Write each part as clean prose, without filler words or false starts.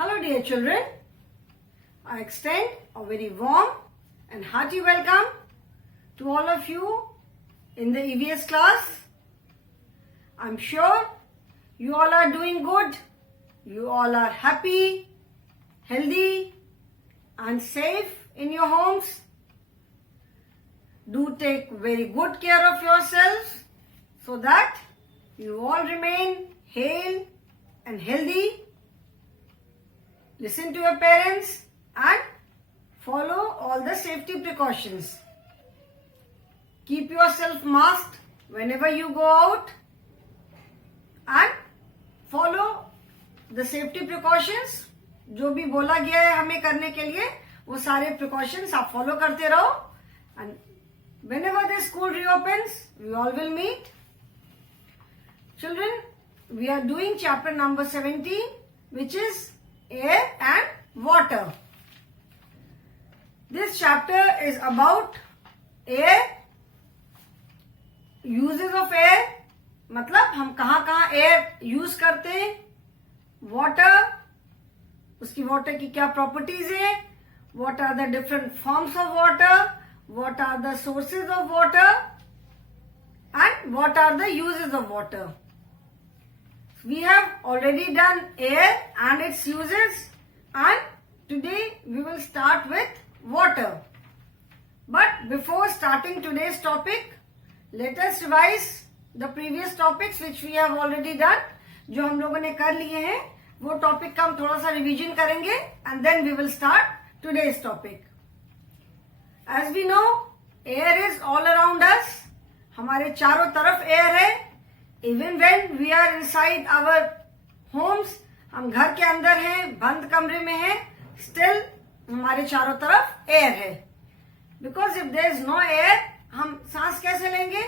Hello dear children, I extend a very warm and hearty welcome to all of you in the EVS class. I'm sure you all are doing good, you all are happy, healthy and safe in your homes. Do take very good care of yourselves so that you all remain hale and healthy. Listen to your parents and follow all the safety precautions. Keep yourself masked whenever you go out and follow the safety precautions. जो भी बोला गया है हमें करने के लिए वो सारे precautions आप follow करते रहो. And whenever the school reopens, we all will meet. Children, we are doing chapter number 17, which is air and water. This chapter is about air, uses of air, मतलब हम कहाँ कहाँ air use करते हैं, water, उसकी water की क्या properties है, what are the different forms of water, what are the sources of water, and what are the uses of water. We have already done air and its uses, and today we will start with water. But before starting today's topic, let us revise the previous topics which we have already done. जो हम लोगों ने कर लिए हैं वो topic का हम थोड़ा सा रिवीजन करेंगे and then we will start today's topic. As we know, air is all around us. हमारे चारों तरफ air है. Even when we are inside our homes, हम घर के अंदर हैं, बंद कमरे में हैं, still हमारे चारों तरफ air है. Because if there is no air, हम सांस कैसे लेंगे?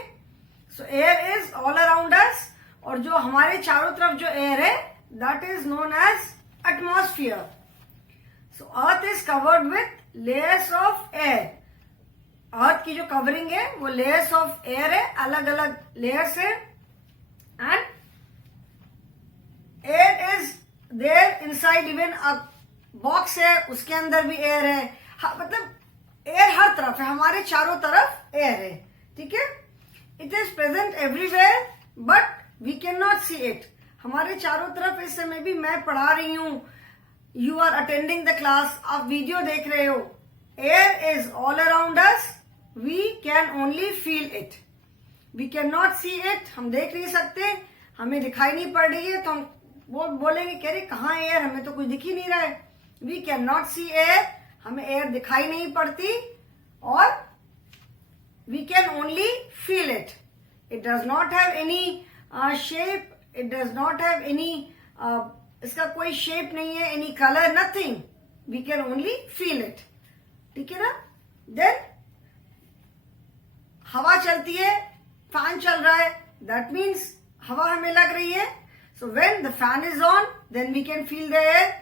So air is all around us, और जो हमारे चारों तरफ जो air है, that is known as atmosphere. So earth is covered with layers of air. अर्थ की जो कवरिंग है वो लेयर्स ऑफ एयर है, अलग अलग लेयर्स है. And air is there inside, even a box है उसके अंदर भी एयर है. मतलब एयर हर तरफ है, हमारे चारों तरफ एयर है. ठीक है. It is present everywhere but we can not see it. हमारे चारों तरफ इस समय भी मैं पढ़ा रही हूं, you are attending the class, आप वीडियो देख रहे हो. Air is all around us, we can only feel it. We can not see it. हम देख नहीं सकते, हमें दिखाई नहीं पड़ रही है तो हम वो बोलेंगे कह रहे कहाँ एयर, हमें तो कुछ दिख ही नहीं रहा है. We can not see air, हमें एयर दिखाई नहीं पड़ती, और we can only feel it. It does not have any shape, it does not have any, इसका कोई शेप नहीं है, any colour, nothing. We can only feel it. ठीक है ना. देन हवा चलती है, फैन चल रहा है, दैट मीन्स हवा हमें लग रही है. So when the fan is on then we can feel the air.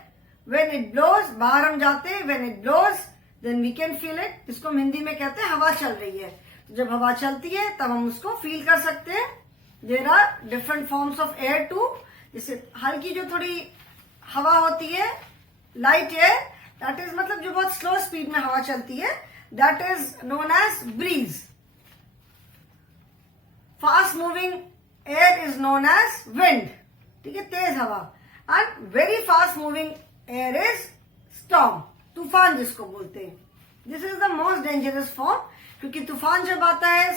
When it blows, बाहर हम जाते हैं, when it blows then we can feel it. इसको हम हिंदी में कहते हैं हवा चल रही है. तो जब हवा चलती है तब हम उसको फील कर सकते हैं. There are different forms of air too. जैसे हल्की जो थोड़ी हवा होती है, लाइट एयर, दैट इज मतलब जो बहुत स्लो स्पीड में हवा चलती है, that is known as breeze. Fast moving air is known as wind. ठीक है, तेज हवा. And very fast moving air is storm, तूफान जिसको बोलते हैं. This is the most dangerous form, क्योंकि तूफान जब आता है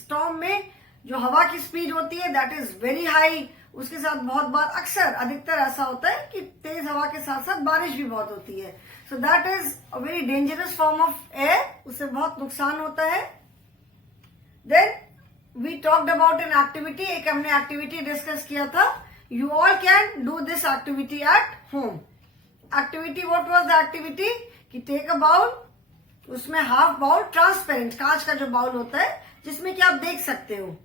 स्टॉर्म में जो हवा की स्पीड होती है दैट इज वेरी हाई. उसके साथ बहुत बार अक्सर अधिकतर ऐसा होता है कि तेज हवा के साथ साथ बारिश भी बहुत होती है. So that is a very dangerous form of air. उससे बहुत नुकसान होता है. Then we talked about an activity. एक हमने एक्टिविटी डिस्कस किया था. You all can do this activity at home. Activity, what was the activity? कि take a bowl, उसमें हाफ बाउल ट्रांसपेरेंट, कांच का जो बाउल होता है जिसमें कि आप देख सकते हो,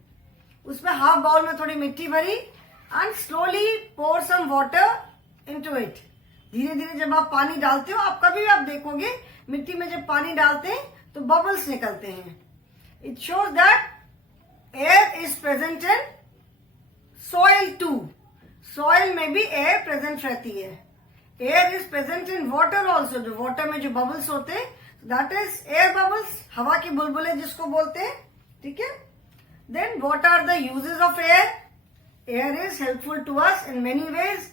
उसमें हाफ बाउल में थोड़ी मिट्टी भरी and slowly pour some water into it. धीरे धीरे जब आप पानी डालते हो, आप कभी भी आप देखोगे मिट्टी में जब पानी डालते हैं तो बबल्स निकलते हैं. It shows that air is present in soil too. Soil में भी एयर प्रेजेंट रहती है. Air is present in water also, जो वाटर में जो बबल्स होते हैं दैट इज एयर बबल्स, हवा के बुलबुले जिसको बोलते हैं, ठीक है। Then what are the uses of air? Air is helpful to us in many ways.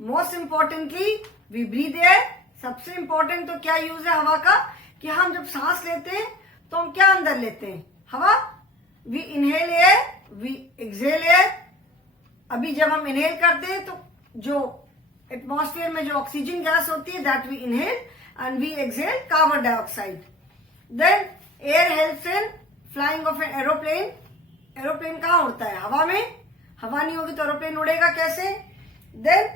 Most importantly we breathe air. सबसे इंपॉर्टेंट तो क्या यूज है हवा का, कि हम जब सांस लेते हैं तो हम क्या अंदर लेते हैं? हवा। We inhale air, we exhale air. अभी जब हम इनहेल करते हैं तो जो एटमॉस्फेयर में जो ऑक्सीजन गैस होती है that we inhale and we exhale carbon dioxide. Then air helps in flying of an aeroplane. Aeroplane कहाँ उड़ता है? हवा में। हवा नहीं होगी तो एरोप्लेन उड़ेगा कैसे? देन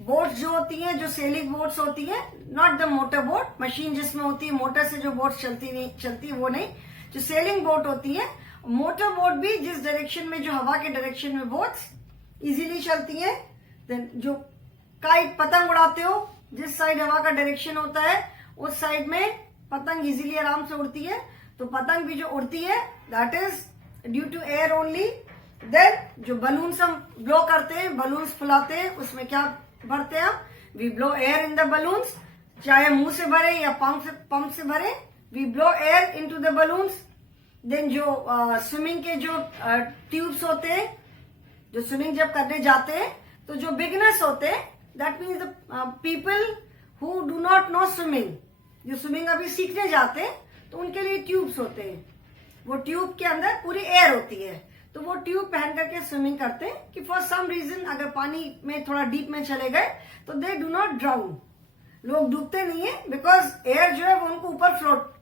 बोट्स जो होती हैं, जो सेलिंग बोट्स होती हैं, not the motor boat, machine जिसमें होती है मोटर से जो बोट चलती वो नहीं, जो सेलिंग बोट होती है। मोटर बोट भी जिस डायरेक्शन में, जो हवा के डायरेक्शन में बोट्स इजीली चलती हैं। देन जो काइट, पतंग उड़ाते हो, जिस साइड हवा का डायरेक्शन होता है उस साइड में पतंग इजीली आराम से उड़ती है। तो पतंग भी जो उड़ती है that is due to air only. Then जो बलून्स हम ब्लो करते हैं, बलून्स फुलाते हैं, उसमें क्या भरते हैं हम? We blow air in the balloons, चाहे मुंह से भरे या पंप से भरे, we blow air into the balloons. Then जो स्विमिंग के जो ट्यूब्स होते हैं, जो स्विमिंग जब करने जाते हैं तो जो बिगिनर्स होते हैं that means the people who do not know swimming, जो स्विमिंग अभी सीखने जाते हैं तो उनके लिए ट्यूब्स होते हैं। वो ट्यूब के अंदर पूरी एयर होती है, तो वो ट्यूब पहन करके स्विमिंग करते हैं कि फॉर सम रीजन अगर पानी में थोड़ा डीप में चले गए तो दे डू नॉट ड्राउन। लोग डूबते नहीं है बिकॉज एयर जो है वो उनको ऊपर फ्लोट,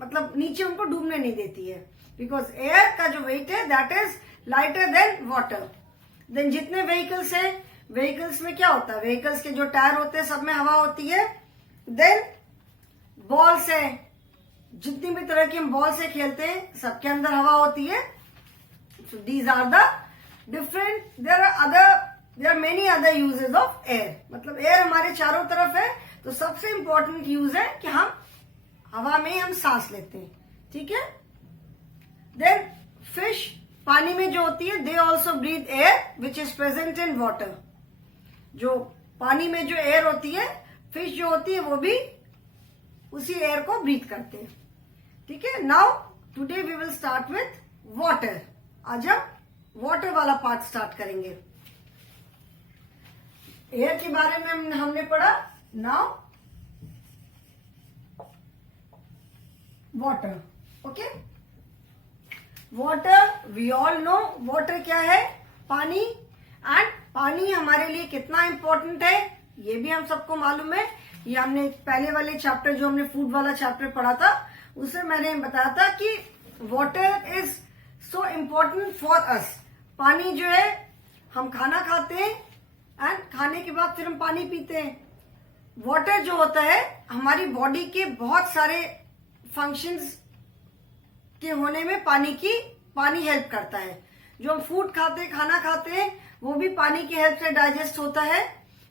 मतलब नीचे उनको डूबने नहीं देती है, बिकॉज एयर का जो वेट है that is lighter than water. Then जितने व्हीकल्स है, व्हीकल्स में क्या होता है? व्हीकल्स के जो टायर होते हैं सब में हवा होती है। देन बॉल्स है, जितनी भी तरह की हम बॉल से खेलते हैं सबके अंदर हवा होती है। So these are the different, there are many other uses of air. मतलब एयर हमारे चारों तरफ है, तो सबसे इंपॉर्टेंट यूज है कि हम हवा में हम सांस लेते हैं, ठीक है। देन फिश पानी में जो होती है, they also breathe air which is present in water. जो पानी में जो एयर होती है, फिश जो होती है वो भी उसी एयर को ब्रीथ करते हैं, ठीक है। Now today we will start with water. आज हम वाटर वाला पार्ट स्टार्ट करेंगे। एयर के बारे में हमने पढ़ा। Now water, okay. Water, we all know water क्या है? पानी। एंड पानी हमारे लिए कितना इंपॉर्टेंट है ये भी हम सबको मालूम है। ये हमने पहले वाले चैप्टर, जो हमने फूड वाला चैप्टर पढ़ा था, उससे मैंने बताया था कि water is so important for us. पानी जो है, हम खाना खाते हैं एंड खाने के बाद फिर हम पानी पीते हैं। वाटर जो होता है हमारी बॉडी के बहुत सारे फंक्शंस के होने में पानी हेल्प करता है। जो हम फूड खाते हैं, खाना खाते हैं, वो भी पानी की हेल्प से डाइजेस्ट होता है।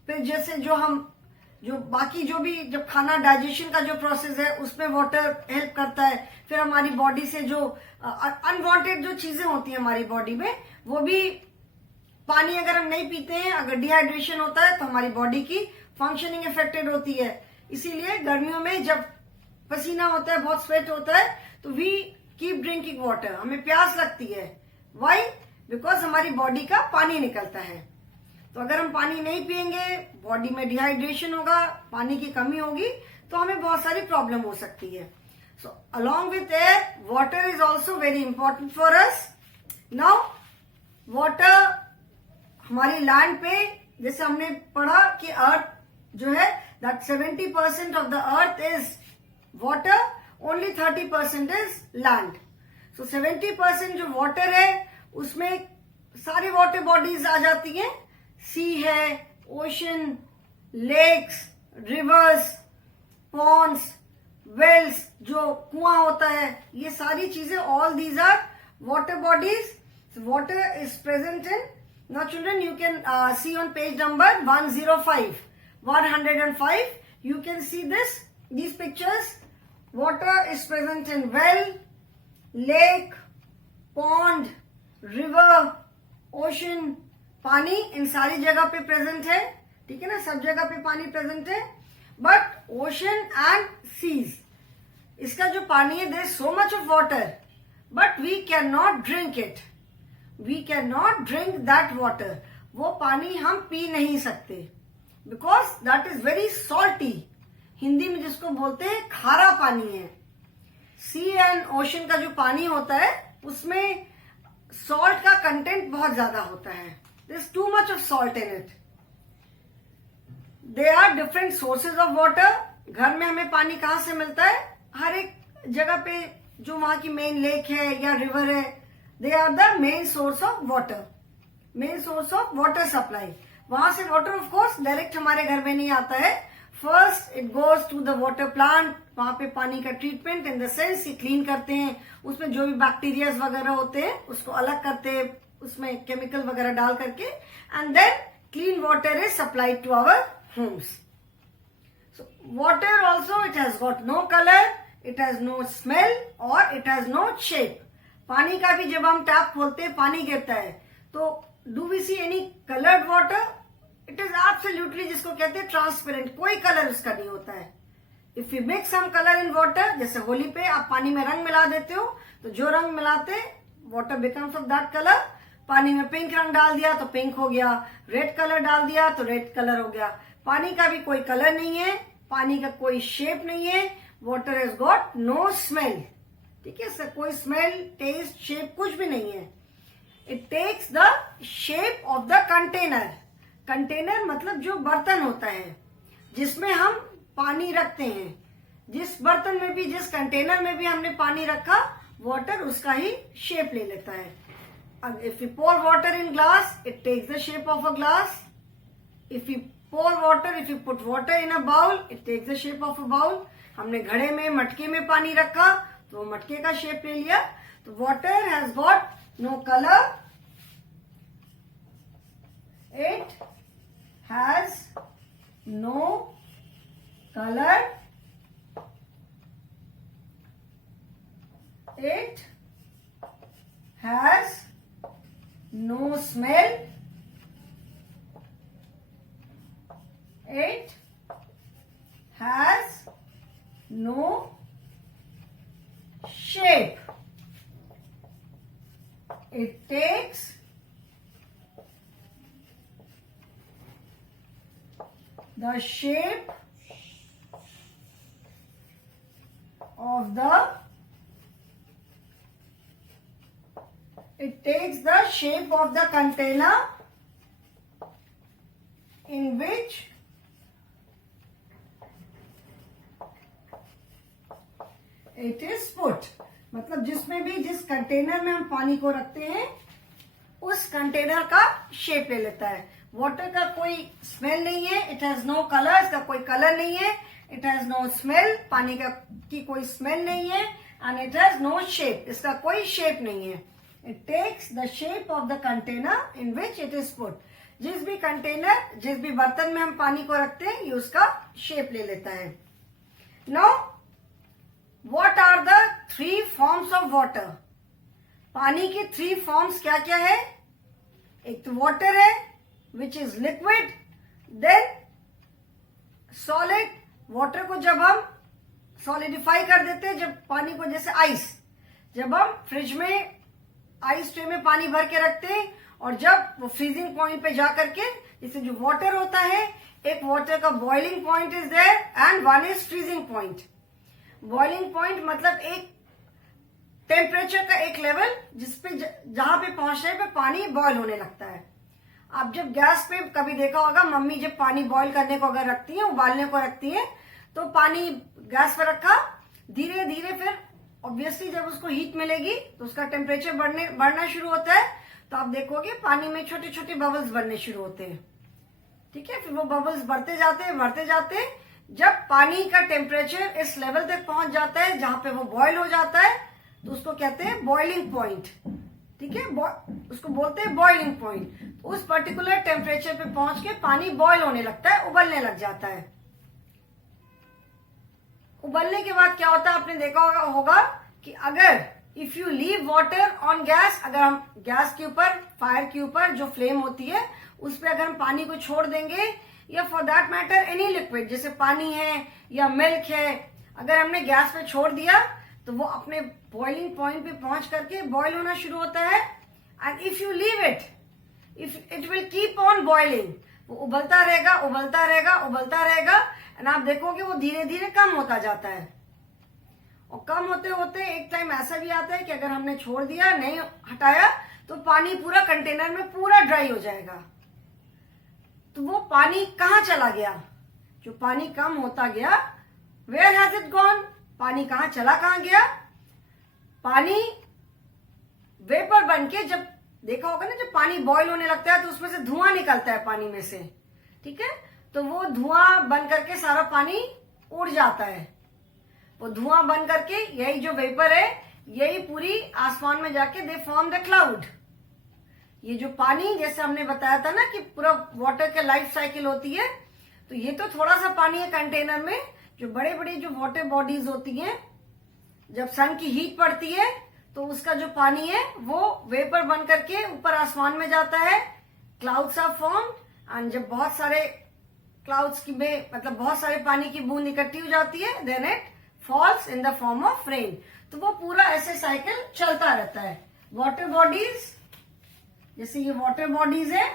फिर जैसे जो बाकी जो भी जब खाना डाइजेशन का जो प्रोसेस है उसमें वाटर हेल्प करता है। फिर हमारी बॉडी से जो अनवांटेड जो चीजें होती है हमारी बॉडी में, वो भी पानी अगर हम नहीं पीते हैं, अगर डिहाइड्रेशन होता है तो हमारी बॉडी की फंक्शनिंग इफेक्टेड होती है। इसीलिए गर्मियों में जब पसीना होता है, बहुत स्वेट होता है, तो वी कीप ड्रिंकिंग वाटर, हमें प्यास लगती है। वाई? बिकॉज हमारी बॉडी का पानी निकलता है। तो अगर हम पानी नहीं पिएंगे, बॉडी में डिहाइड्रेशन होगा, पानी की कमी होगी, तो हमें बहुत सारी प्रॉब्लम हो सकती है। So along with air, water is also very important for us. Now water हमारी लैंड पे, जैसे हमने पढ़ा कि अर्थ जो है that 70% of the earth is water, only 30% is land. So 70% जो वाटर है उसमें सारी वाटर बॉडीज आ जाती हैं। सी है, ocean, lakes, rivers, ponds, wells, जो कुआं होता है, ये सारी चीजें, all these are water bodies. Water is present in. Now children, you can see on page number 105. 105. You can see these pictures. Water is present in well, lake, pond, river, ocean. पानी इन सारी जगह पे present है. ठीक है ना, सब जगह पे पानी प्रेजेंट है। बट ओशन एंड सीज, इसका जो पानी है, there is so much of water but we can not drink it, we can not drink that water. वो पानी हम पी नहीं सकते because that is very salty, Hindi में जिसको बोलते हैं खारा पानी है। सी एंड ओशन का जो पानी होता है उसमें सॉल्ट का कंटेंट बहुत ज्यादा होता है, there is too much of salt in it. They are different sources of water. घर में हमें पानी कहाँ से मिलता है, हर एक जगह पे जो वहां की मेन लेक है या रिवर है, they are the main source of water, main source of water supply. वहां से वाटर ऑफ कोर्स डायरेक्ट हमारे घर में नहीं आता है, first it goes to the water plant, वहां पे पानी का ट्रीटमेंट इन द सेंस ये क्लीन करते हैं, उसमें जो भी बैक्टीरियाज वगैरह होते हैं उसको अलग करते हैं, उसमें केमिकल वगैरह डाल करके, and then clean water is supplied to our homes. So water also, it has got no color, it has no smell or it has no shape. पानी का भी जब हम टैप खोलते हैं पानी गिरता है तो do we see any colored water? It is absolutely जिसको कहते हैं ट्रांसपेरेंट, कोई कलर उसका नहीं होता है। If we mix some color in water, जैसे होली पे आप पानी में रंग मिला देते हो तो जो रंग मिलाते water becomes of that color। पानी में पिंक रंग डाल दिया तो पिंक हो गया, रेड कलर डाल दिया तो रेड कलर हो गया। पानी का भी कोई कलर नहीं है, पानी का कोई शेप नहीं है, water has got no smell, ठीक है, इसका कोई स्मेल, टेस्ट, शेप कुछ भी नहीं है। It takes the shape of the container. Container मतलब जो बर्तन होता है जिसमें हम पानी रखते हैं, जिस बर्तन में भी, जिस कंटेनर में भी हमने पानी रखा, वाटर उसका ही शेप ले लेता है। If you pour water in glass, it takes the shape of a glass. If you pour water, if you put water in a bowl, it takes the shape of a bowl। हमने घड़े में, मटके में पानी रखा तो वो मटके का शेप ले लिया। तो water has got no color, it has no color, it has no smell, it has no shape, it takes the shape of the, it takes the shape of the container in which it is put. मतलब जिसमें भी, जिस container में हम पानी को रखते हैं उस कंटेनर का शेप ले लेता है। वाटर का कोई स्मेल नहीं है, इट हैज नो कलर, इसका कोई कलर नहीं है, इट हैज नो स्मेल, पानी का की कोई स्मेल नहीं है, and it has no shape, इसका कोई शेप नहीं है। It takes the shape of the container in which it is put. जिस भी कंटेनर, जिस भी बर्तन में हम पानी को रखते हैं ये उसका शेप ले लेता है। Now What are the three forms of water? पानी के थ्री फॉर्म्स क्या क्या है? एक तो वाटर है which is liquid, then solid. Water को जब हम सॉलिडिफाई कर देते हैं, जब पानी को, जैसे आइस, जब हम फ्रिज में आइस ट्रे में पानी भर के रखते हैं और जब वो फ्रीजिंग पॉइंट पे जा करके, जैसे जो वाटर होता है, एक वाटर का boiling point is there and one is freezing point. Boiling point मतलब एक टेम्परेचर का एक लेवल जिसपे जहां पे पहुंचने पे पानी बॉयल होने लगता है। आप जब गैस पे कभी देखा होगा, मम्मी जब पानी बॉयल करने को अगर रखती है, उबालने को रखती है, तो पानी गैस पर रखा, धीरे धीरे फिर ऑब्वियसली जब उसको हीट मिलेगी तो उसका टेम्परेचर बढ़ना शुरू होता है, तो आप देखोगे पानी में छोटे छोटे बबल्स बनने शुरू होते हैं। ठीक है, फिर वो बबल्स बढ़ते जाते हैं, जब पानी का टेम्परेचर इस लेवल तक पहुंच जाता है जहां पे वो बॉयल हो जाता है, तो उसको कहते हैं बॉइलिंग पॉइंट। ठीक है, उसको बोलते हैं बॉइलिंग पॉइंट। उस पर्टिकुलर टेम्परेचर पे पहुंच के पानी बॉयल होने लगता है, उबलने लग जाता है। उबलने के बाद क्या होता है, आपने देखा होगा कि अगर if you leave water on gas, अगर हम गैस के ऊपर, फायर के ऊपर जो फ्लेम होती है उस पर अगर हम पानी को छोड़ देंगे या for that matter any liquid, जैसे पानी है या मिल्क है, अगर हमने गैस पे छोड़ दिया तो वो अपने बॉइलिंग पॉइंट पे पहुंच करके बॉईल होना शुरू होता है। And if you leave it, it will keep on boiling, वो उबलता रहेगा उबलता रहेगा उबलता रहेगा, एंड आप देखोगे वो धीरे धीरे कम होता जाता है। और कम होते होते एक टाइम ऐसा भी आता है कि अगर हमने छोड़ दिया, नहीं हटाया, तो पानी पूरा कंटेनर में पूरा ड्राई हो जाएगा। तो वो पानी कहाँ चला गया? जो पानी कम होता गया, वेयर हैज इट गॉन? पानी कहाँ चला, कहाँ गया? पानी वेपर बन के, जब देखा होगा ना, जब पानी बॉईल होने लगता है तो उसमें से धुआं निकलता है पानी में से, ठीक है, तो वो धुआं बन करके सारा पानी उड़ जाता है। वो धुआं बन करके यही जो वेपर है, यही पूरी आसमान में जाके दे फॉर्म द क्लाउड। ये जो पानी, जैसे हमने बताया था ना कि पूरा वाटर का लाइफ साइकिल होती है, तो ये तो थोड़ा सा पानी है कंटेनर में। जो बड़े बड़े जो वाटर बॉडीज होती हैं, जब सन की हीट पड़ती है तो उसका जो पानी है वो वेपर बन करके ऊपर आसमान में जाता है, क्लाउड्स आर फॉर्म्ड, एंड जब बहुत सारे क्लाउड्स की में मतलब बहुत सारे पानी की बूंद इकट्ठी हो जाती है, then it falls in the form of rain. तो वो पूरा ऐसे साइकिल चलता रहता है। वाटर बॉडीज, जैसे ये वाटर बॉडीज है,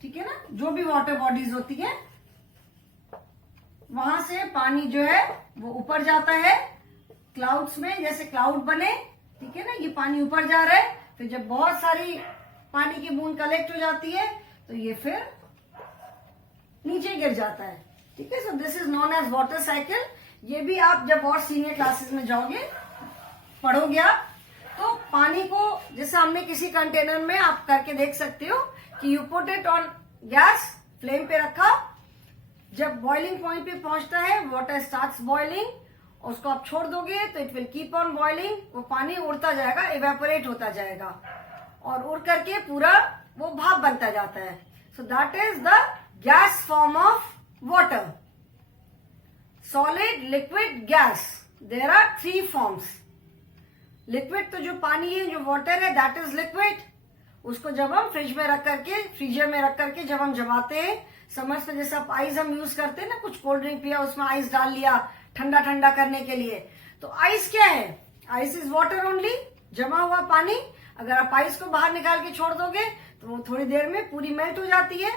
ठीक है ना, जो भी वाटर बॉडीज होती है, वहां से पानी जो है वो ऊपर जाता है क्लाउड्स में, जैसे क्लाउड बने, ठीक है ना, ये पानी ऊपर जा रहा है। फिर जब बहुत सारी पानी की बूंद कलेक्ट हो जाती है तो ये फिर नीचे गिर जाता है, ठीक है। So this is known as water cycle. ये भी आप जब और सीनियर क्लासेस में जाओगे, पढ़ोगे आप, तो पानी को जैसे हमने किसी कंटेनर में आप करके देख सकते हो कि you put it on gas, flame पे रखा, जब बॉइलिंग पॉइंट पे पहुंचता है, वाटर स्टार्ट्स बॉइलिंग, उसको आप छोड़ दोगे तो it will keep on boiling, वो पानी उड़ता जाएगा, इवेपोरेट होता जाएगा, और उड़ करके पूरा वो भाप बनता जाता है। So that is the gas form of water. Solid, liquid, gas, there are 3 forms. Liquid तो जो पानी है, जो वाटर है, दैट इज लिक्विड। उसको जब हम फ्रिज में रख करके, फ्रीजर में रख करके जब हम जमाते हैं, समझ में, जैसे आप आइस हम यूज करते हैं ना, कुछ कोल्ड ड्रिंक पिया, उसमें आइस डाल लिया ठंडा ठंडा करने के लिए, तो आइस क्या है? आइस इज वाटर ओनली, जमा हुआ पानी। अगर आप आइस को बाहर निकाल के छोड़ दोगे तो वो थोड़ी देर में पूरी मेल्ट हो जाती है।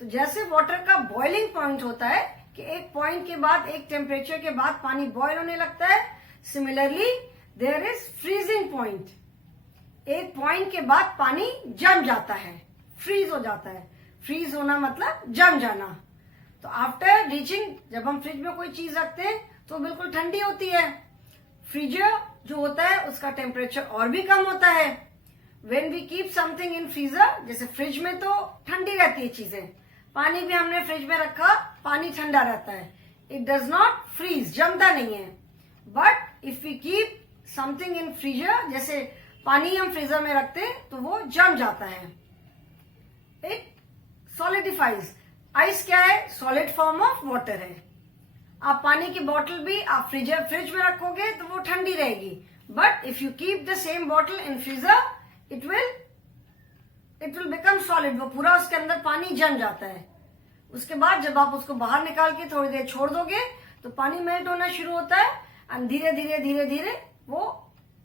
तो जैसे वाटर का बॉइलिंग पॉइंट होता है कि एक पॉइंट के बाद, एक टेम्परेचर के बाद पानी बॉयल होने लगता है, similarly there is freezing point. एक पॉइंट के बाद पानी जम जाता है, फ्रीज हो जाता है। फ्रीज होना मतलब जम जाना। तो आफ्टर रीचिंग, जब हम फ्रिज में कोई चीज रखते हैं तो बिल्कुल ठंडी होती है। फ्रीजर जो होता है उसका टेम्परेचर और भी कम होता है। When we keep something in freezer, जैसे फ्रिज में तो ठंडी रहती है चीजें, पानी भी हमने फ्रिज में रखा, पानी ठंडा रहता है, इट डज नॉट फ्रीज, जमता नहीं है। But if we keep something in freezer, जैसे पानी हम फ्रीजर में रखते हैं तो वो जम जाता है, इट सॉलिडिफाइज। आइस क्या है? सॉलिड फॉर्म ऑफ वाटर है। आप पानी की बोतल भी आप फ्रिज में रखोगे तो वो ठंडी रहेगी, but if you keep the same bottle in freezer, it will become solid, वो पूरा उसके अंदर पानी जम जाता है। उसके बाद जब आप उसको बाहर निकाल के थोड़ी देर छोड़ दोगे तो पानी मेल्ट होना शुरू होता है, एंड धीरे धीरे धीरे धीरे वो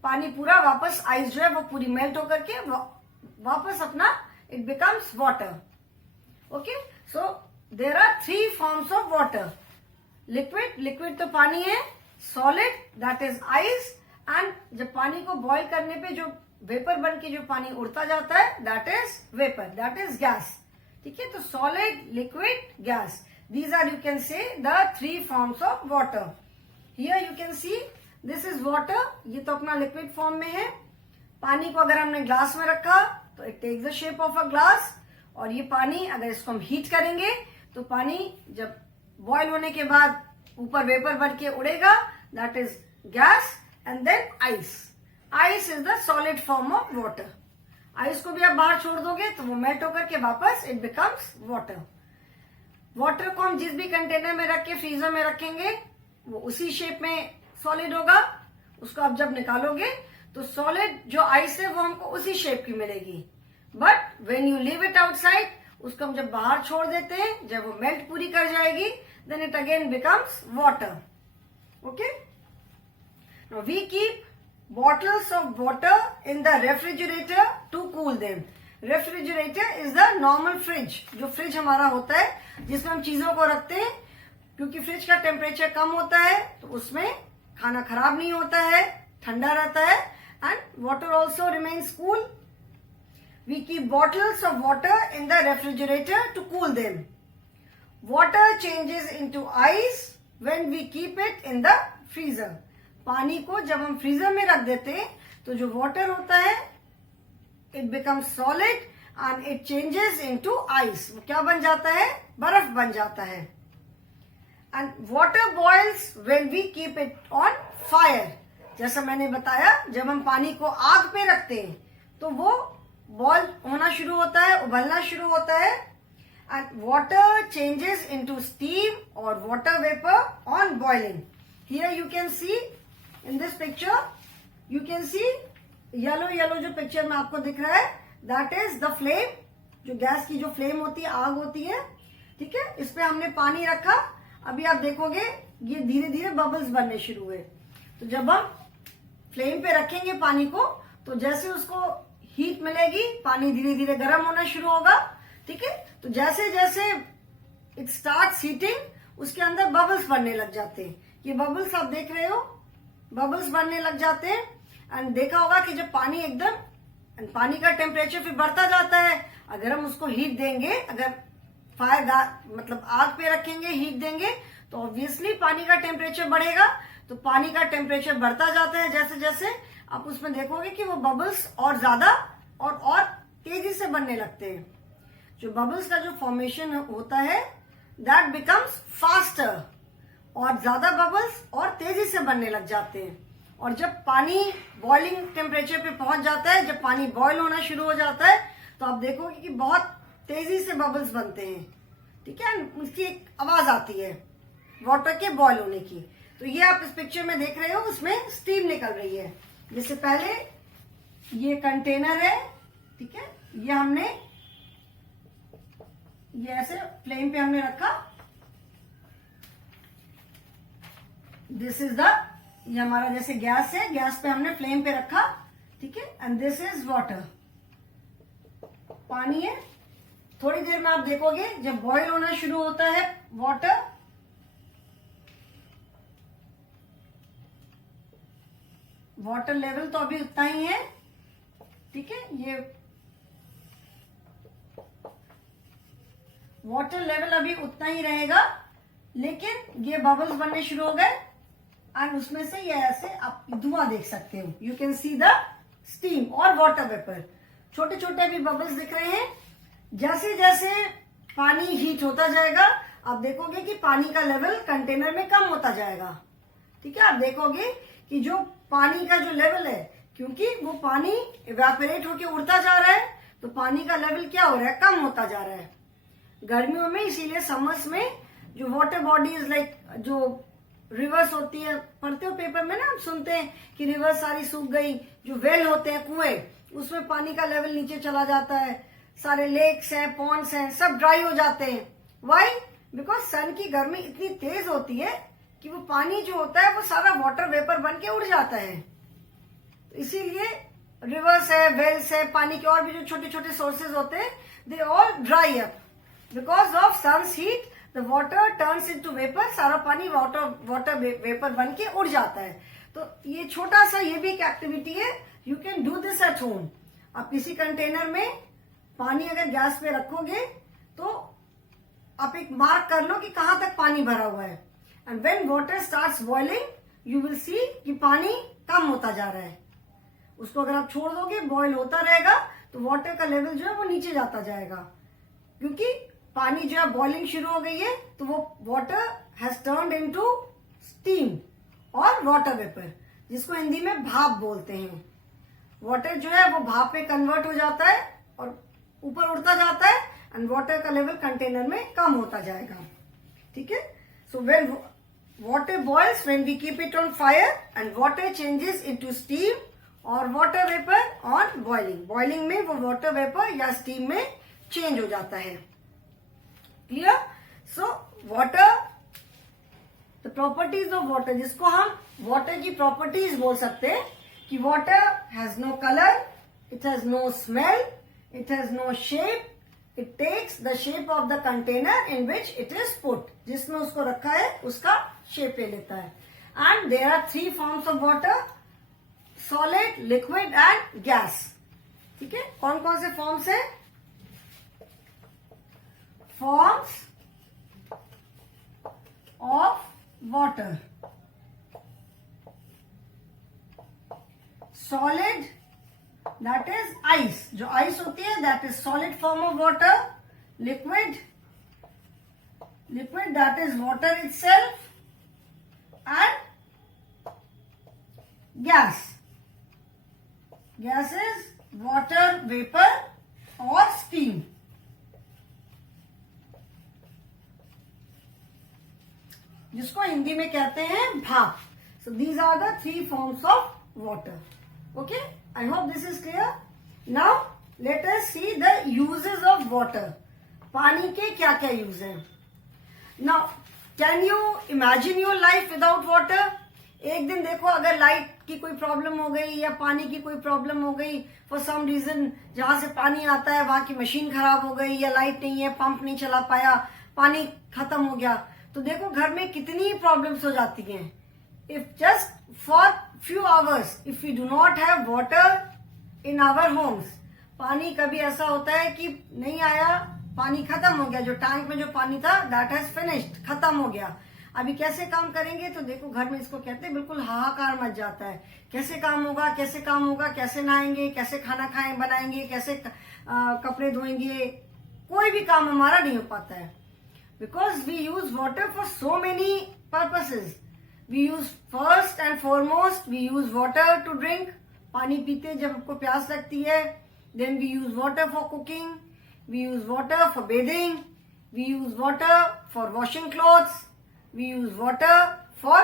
पानी पूरा वापस, आइस जो है वो पूरी मेल्ट होकर के वापस अपना, it becomes water. Okay, so there are 3 forms of water. Liquid, liquid तो पानी है। Solid, that is ice, and जब पानी को बॉईल करने पे जो वेपर बन के जो पानी उड़ता जाता है, that is vapour, that is gas. ठीक है, तो solid, liquid, gas, these are, you can say, the 3 forms of water. Here you can see this is water, ये तो अपना लिक्विड फॉर्म में है। पानी को अगर हमने ग्लास में रखा तो it takes the shape of a glass, और ये पानी अगर इसको हम हीट करेंगे तो पानी जब बॉयल होने के बाद ऊपर वेपर बन के उड़ेगा, that is gas, and then ice. Ice is the solid form of water. Ice को भी आप बाहर छोड़ दोगे तो वो मेल्ट होकर के वापस इट बिकम्स वाटर। वाटर को हम जिस भी कंटेनर में रख के फ्रीजर में रखेंगे वो उसी शेप में सॉलिड होगा। उसको आप जब निकालोगे तो सॉलिड जो आइस है वो हमको उसी शेप की मिलेगी। But when you leave it outside, उसको हम जब बाहर छोड़ देते हैं, जब वो मेल्ट पूरी कर जाएगी, then it again becomes water. Okay, now we keep bottles of water in the refrigerator to cool them. Refrigerator is the normal fridge, जो फ्रिज हमारा होता है जिसमें हम चीजों को रखते हैं, क्योंकि फ्रिज का टेम्परेचर कम होता है तो उसमें खाना खराब नहीं होता है, ठंडा रहता है, and water also remains cool. We keep bottles of water in the refrigerator to cool them. Water changes into ice when we keep it in the freezer. पानी को जब हम फ्रीजर में रख देते हैं तो जो वाटर होता है it becomes solid and it changes into ice. वो क्या बन जाता है? बर्फ बन जाता है. And water boils when we keep it on fire. जैसा मैंने बताया, जब हम पानी को आग पे रखते हैं तो वो बॉयल होना शुरू होता है, उबलना शुरू होता है, and water changes into steam और water vapour on boiling. Here you can see in this picture, you can see yellow जो पिक्चर में आपको दिख रहा है, that is the flame. जो गैस की जो फ्लेम होती है, आग होती है, ठीक है. इस पे हमने पानी रखा. अभी आप देखोगे ये धीरे धीरे बबल्स बनने शुरू हुए. तो जब हम फ्लेम पे रखेंगे पानी को तो जैसे उसको हीट मिलेगी, पानी धीरे धीरे गर्म होना शुरू होगा, ठीक है. तो जैसे जैसे इट स्टार्ट्स हीटिंग, उसके अंदर बबल्स बनने लग जाते हैं. ये बबल्स आप देख रहे हो, बबल्स बनने लग जाते हैं. एंड देखा होगा कि जब पानी एकदम, पानी का टेम्परेचर फिर बढ़ता जाता है. अगर हम उसको हीट देंगे, अगर फायर मतलब आग पे रखेंगे, हीट देंगे, तो ऑब्वियसली पानी का टेम्परेचर बढ़ेगा. तो पानी का टेम्परेचर बढ़ता जाता है जैसे जैसे, आप उसमें देखोगे कि वो बबल्स और ज्यादा और तेजी से बनने लगते हैं. जो बबल्स का जो फॉर्मेशन होता है दैट बिकम्स फास्टर, और ज्यादा बबल्स और तेजी से बनने लग जाते हैं. और जब पानी बॉइलिंग टेम्परेचर पे पहुंच जाता है, जब पानी बॉयल होना शुरू हो जाता है, तो आप देखोगे कि बहुत तेजी से बबल्स बनते हैं, ठीक है. उसकी एक आवाज आती है वाटर के बॉयल होने की. तो ये आप इस पिक्चर में देख रहे हो, उसमें स्टीम निकल रही है. जैसे पहले ये कंटेनर है, ठीक है, ये हमने ये ऐसे फ्लेम पे हमने रखा. दिस इज द, ये हमारा जैसे गैस है, गैस पे हमने फ्लेम पे रखा, ठीक है. एंड दिस इज वाटर, पानी है. थोड़ी देर में आप देखोगे जब बॉईल होना शुरू होता है वाटर लेवल तो अभी उतना ही है, ठीक है. ये वाटर लेवल अभी उतना ही रहेगा, लेकिन ये बबल्स बनने शुरू हो गए एंड उसमें से ये ऐसे आप धुआं देख सकते हो. You can see the steam और वाटर वेपर. छोटे छोटे भी बबल्स दिख रहे हैं. जैसे जैसे पानी हीट होता जाएगा, आप देखोगे कि पानी का लेवल कंटेनर में कम होता जाएगा, ठीक है. आप देखोगे कि जो पानी का जो लेवल है, क्योंकि वो पानी इवेपोरेट होके उड़ता जा रहा है, तो पानी का लेवल क्या हो रहा है? कम होता जा रहा है. गर्मियों में इसीलिए समर्स में जो वाटर बॉडीज लाइक जो रिवर्स होती है, पढ़ते हो पेपर में ना, हम सुनते हैं कि रिवर्स सारी सूख गई. जो वेल होते हैं, कुएं, उसमें पानी का लेवल नीचे चला जाता है. सारे लेक्स हैं, पॉन्ड्स हैं, सब ड्राई हो जाते हैं. वाई? बिकॉज सन की गर्मी इतनी तेज होती है कि वो पानी जो होता है वो सारा वाटर वेपर बन के उड़ जाता है. तो इसीलिए रिवर्स है, वेल्स है, पानी के और भी जो छोटे छोटे सोर्सेज होते हैं, they all dry up because of sun's heat. The water turns into vapour, सारा पानी वाटर वेपर बन के उड़ जाता है. तो ये छोटा सा, ये भी एक एक्टिविटी है. You can do this at home. आप किसी कंटेनर में पानी अगर गैस पे रखोगे तो आप एक मार्क कर लो कि कहां तक पानी भरा हुआ है. And when water starts boiling you will see कि पानी कम होता जा रहा है. उसको अगर आप छोड़ दोगे, बॉयल होता रहेगा, तो वाटर का लेवल जो है वो नीचे जाता जाएगा. क्योंकि पानी जो है बॉइलिंग शुरू हो गई है, तो वो water has turned into steam और वाटर वेपर, जिसको हिंदी में भाप बोलते हैं. वाटर जो है वो भाप में कन्वर्ट हो जाता है और ऊपर उड़ता जाता है, एंड वाटर का लेवल कंटेनर में कम होता जाएगा. ठीक है. So when water boils, when we keep it on fire and water changes into steam और water vapour on boiling. Boiling में वो वाटर वेपर या स्टीम में चेंज हो जाता है. Water, the properties of water, जिसको हम वाटर की प्रॉपर्टीज बोल सकते हैं कि water has no colour, it has no smell, it has no shape, it takes the shape of the container in which it is put, जिसमें उसको रखा है उसका शेप ले लेता है. And there are 3 forms of water, solid, liquid and gas. ठीक है, कौन कौन से फॉर्म्स है? Forms of water, solid, that is ice, जो आइस होती है that is solid form of water. Liquid, liquid that is water itself. And gas, gas is water vapour और स्टीम. जिसको हिंदी में कहते हैं भाप. So these are the 3 forms of water. Okay, I hope this is clear. Now let us see the uses of water. पानी के क्या क्या यूज हैं? Now can you imagine your life without water? एक दिन देखो अगर लाइट की कोई प्रॉब्लम हो गई या पानी की कोई प्रॉब्लम हो गई, फॉर सम रीजन जहां से पानी आता है वहां की मशीन खराब हो गई या लाइट नहीं है, पंप नहीं चला पाया, पानी खत्म हो गया, तो देखो घर में कितनी प्रॉब्लम्स हो जाती हैं. If just for few hours, if we do not have water in our homes, पानी कभी ऐसा होता है कि नहीं आया, पानी खत्म हो गया, जो टैंक में जो पानी था that has finished, खत्म हो गया. अभी कैसे काम करेंगे? तो देखो घर में इसको कहते हैं बिल्कुल हाहाकार मच जाता है. कैसे काम होगा, कैसे काम होगा, कैसे नहाएंगे, कैसे खाना खाएं बनाएंगे, कैसे कपड़े धोएंगे, कोई भी काम हमारा नहीं हो पाता है. Because we use water for so many purposes. We use first and foremost, we use water to drink. पानी पीते जब आपको प्यास लगती है. Then we use water for cooking. We use water for bathing. We use water for washing clothes. We use water for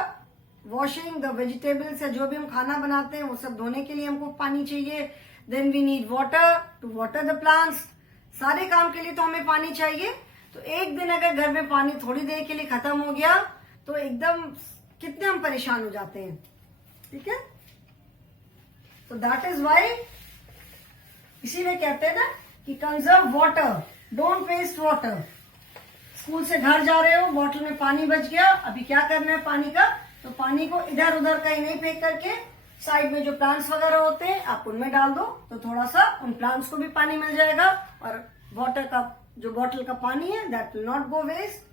washing the vegetables, या जो भी हम खाना बनाते हैं वो सब धोने के लिए हमको पानी चाहिए. Then we need water to water the plants. सारे काम के लिए तो हमें पानी चाहिए. तो एक दिन अगर घर में पानी थोड़ी देर के लिए खत्म हो गया तो एकदम कितने हम परेशान हो जाते हैं. ठीक है, तो दैट इज वाई, इसीलिए कहते हैं ना कि conserve water, don't waste water. School से घर जा रहे हो, बॉटल में पानी बच गया, अभी क्या करना है पानी का? तो पानी को इधर उधर कहीं नहीं फेंक करके साइड में जो प्लांट्स वगैरह होते हैं आप उनमें डाल दो, तो थोड़ा सा उन प्लांट्स को भी पानी मिल जाएगा और वाटर का जो बॉटल का पानी है that will not go waste.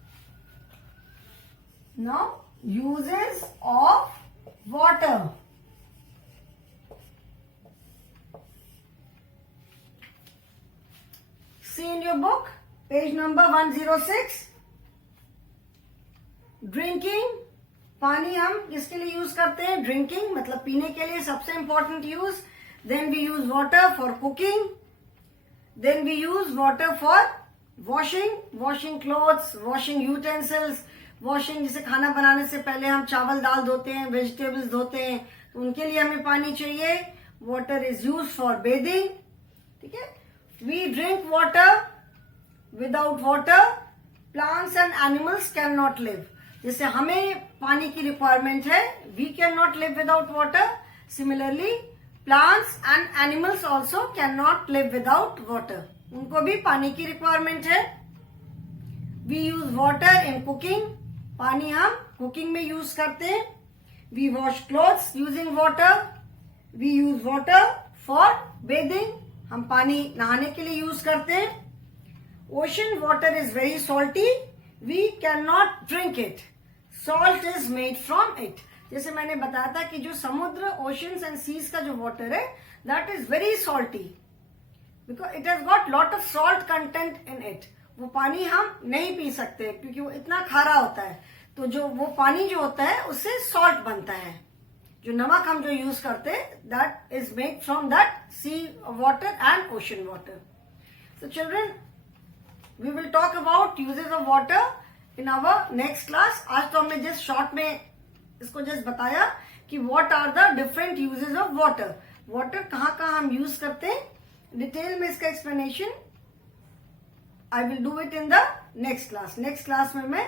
Now uses of water. See in your book, page number 106. Drinking. पानी हम किसके लिए यूज करते हैं? ड्रिंकिंग मतलब पीने के लिए सबसे important use. Then we use water for cooking. Then we use water for washing, washing clothes, washing utensils. Washing जैसे खाना बनाने से पहले हम चावल दाल धोते हैं, वेजिटेबल्स धोते हैं, तो उनके लिए हमें पानी चाहिए. Water is use for bathing. ठीक है, we drink water. Without water plants and animals can not live. जैसे हमें पानी की रिक्वायरमेंट है, we can not live without water. Similarly plants and animals also can not live without water. उनको भी पानी की रिक्वायरमेंट है. We use water in cooking. पानी हम कुकिंग में यूज करते हैं. We wash clothes using water. We use water for bathing. हम पानी नहाने के लिए यूज करते हैं. Ocean water is very salty. We can not drink it. Salt is made from it. जैसे मैंने बताया था कि जो समुद्र, ओशंस एंड सीज का जो वाटर है that is very salty because it has got lot of salt content in it. वो पानी हम नहीं पी सकते क्योंकि वो इतना खारा होता है. तो जो वो पानी जो होता है उससे सॉल्ट बनता है. जो नमक हम जो यूज करते हैं that is made from that sea water and ocean water. So children, we will talk about uses of water in our next class. आज तो हमने जस्ट शॉर्ट में इसको जस्ट बताया कि what are the different uses of water. Water कहाँ कहाँ हम यूज करते हैं, डिटेल में इसका explanation I will do it in the next class. Next class में मैं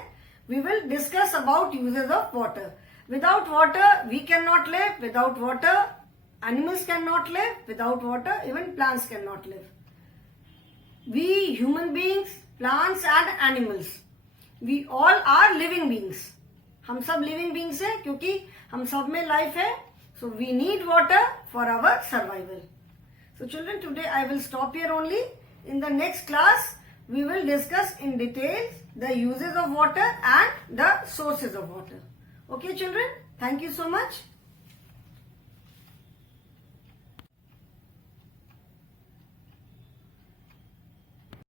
we will discuss about uses of water. Without water, we cannot live. Without water, animals cannot live. Without water, even plants cannot live. We human beings, plants and animals, we all are living beings. हम सब living beings हैं क्योंकि हम सब में life है. So we need water for our survival. So children, today I will stop here only. In the next class, we will discuss in detail the uses of water and the sources of water. Okay children, thank you so much.